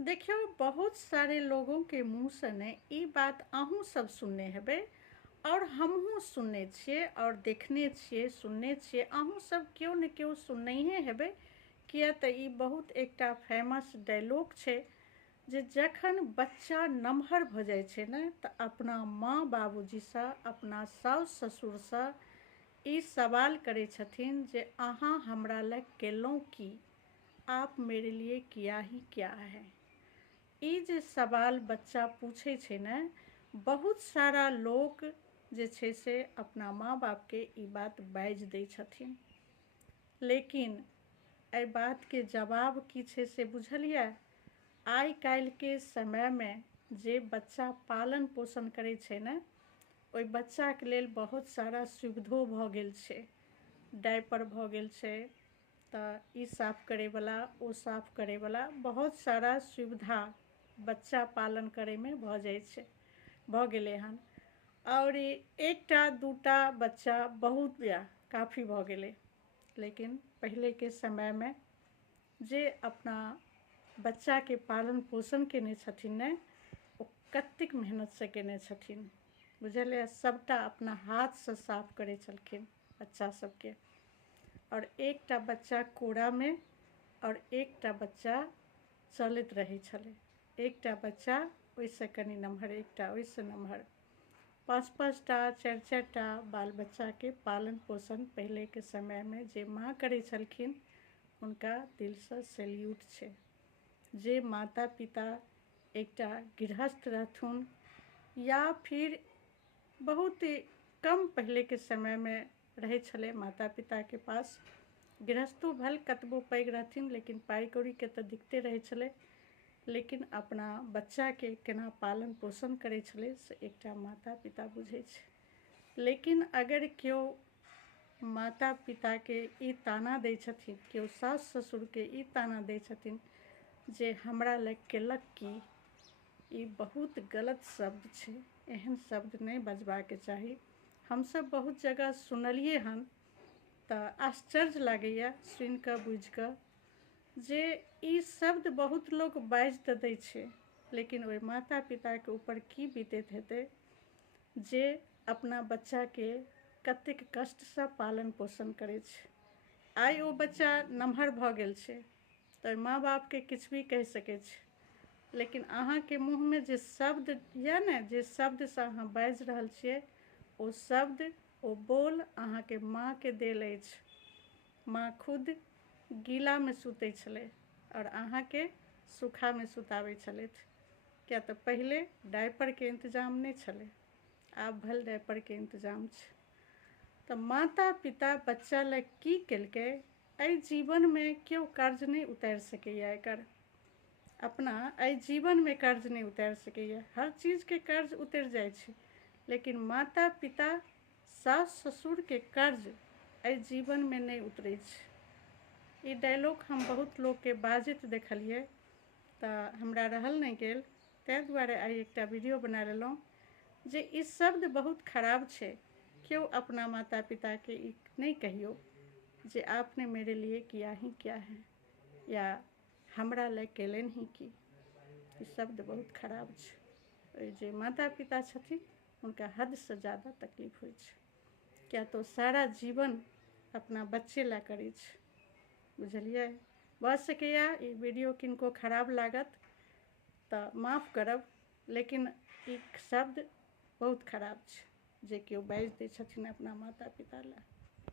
देखियो, बहुत सारे लोगों के मुँह से ने ई बात अहूँ सब सुनने हेबै और हमहूँ सुनने छियै और देखने छियै, सुनने छियै। अहूँ सब केओ ने केओ सुननहिए हेबै, किया तऽ ई बहुत एकटा फेमस डायलॉग छै जे जखन बच्चा नमहर भऽ जाइ छै ने तऽ अपना माँ बाबूजीसँ, अपना साउस ससुरसँ ई सवाल करै छथिन जे अहाँ हमरा लए केलहुँ की, आप मेरे लिए किया ही क्या है। ई जे सवाल बच्चा पूछै छै ने, बहुत सारा लोग जे छै से अपना माँ बापके ई बात बाजि दै छथिन, लेकिन एहि बातके जवाब की छै से बुझलियै। आइ काल्हिके समयमे जे बच्चा पालन पोषण करै छै ने, ओहि बच्चाके लेल बहुत सारा सुविधो भऽ गेल छै। डायपर भऽ गेल छै, तऽ ई साफ करैवला, ओ साफ करैवला बहुत सारा सुविधा बच्चा पालन करैमे भऽ जाइ छै, भऽ गेलै हन। और एकटा दूटा बच्चा बहुत या काफ़ी भऽ गेलै। लेकिन पहिलेके समयमे जे अपना बच्चाके पालन पोषण केने छथिन ने, ओ कतेक मेहनतसँ केने छथिन बुझलियै। सबटा अपना हाथसँ साफ करै छलखिन बच्चा सबके। और एकटा बच्चा कोरामे और एकटा बच्चा चलैत रहै छलै। एकटा बच्चा ओहिसँ कनि नमहर, एकटा ओहिसँ नमहर, 5-5टा 4-4टा बाल बच्चाके पालन पोषण पहिलेके समयमे जे माँ करै छलखिन, हुनका दिलसँ सैल्यूट छै। जे माता पिता एकटा गृहस्थ रहथुन या फिर बहुत कम पहिलेके समयमे रहै छलै माता पिताके पास, गृहस्थो भल कतबो पैघ रहथिन लेकिन पाइ कौड़ीके तऽ दिक्कते रहै छलै, लेकिन अपना बच्चाके केना पालन पोषण करै छलै से एकटा माता पिता बुझै छै। लेकिन अगर केओ माता पिताके ई ताना दै छथिन, केओ सास ससुरके ई ताना दै छथिन जे हमरा लए केलक की, ई बहुत गलत शब्द छै। एहन शब्द नहि बजबाके चाही। हमसब बहुत जगह सुनलिए हन, तऽ आश्चर्य लागैए सुनिकऽ बुझिकऽ जे ई शब्द बहुत लोक बाजि तऽ दै छै, लेकिन ओहि माता पिताके ऊपर की बीतैत हेतै जे अपना बच्चाके कतेक कष्टसँ पालन पोषण करै छै। आइ ओ बच्चा नमहर भऽ गेल छै तऽ माँ बापके किछु भी कहि सकै छै, लेकिन अहाँके मुँहमे जे शब्द यऽ ने, जे शब्दसँ अहाँ बाजि रहल छियै, ओ शब्द, ओ बोल अहाँके माँके देल अछि। माँ खुद गीलामे सुतै छलै और अहाँके सूखामे सुताबै छलथि, किया तऽ पहिले डायपरके इंतजाम नहि छलै, आब भल डायपरके इंतजाम छै। तऽ माता पिता बच्चा लए की केलकै, एहि जीवनमे केओ कर्ज नहि उतारि सकैए एकर। अपना एहि जीवनमे कर्ज नहि उतारि सकैए। हर चीजके कर्ज उतरि जाइ छै, लेकिन माता पिता सास ससुरके कर्ज एहि जीवनमे नहि उतरै छै। ई डायलॉग हम बहुत लोकके बाजैत देखलिए तऽ हमरा रहल नहि गेल, ताहि दुआरे आइ एकटा वीडियो बना लेलहुँ जे ई शब्द बहुत खराब छै। केओ अपना माता पिताके ई नहि कहियो जे आपने मेरे लिए किया ही क्या है, या हमरा लए केलनि ही की। ई शब्द बहुत खराब छै। ओहि जे माता पिता छथिन हुनका हदसँ ज़्यादा तकलीफ होइ छै, किया तऽ सारा जीवन अपना बच्चे लए करै छै, बुझलियै। भऽ सकैए ई वीडियो किनको खराब लागत तऽ माफ़ करब, लेकिन ई शब्द बहुत खराब छै जे केओ बाजि दै छथिन अपना माता पिता लए।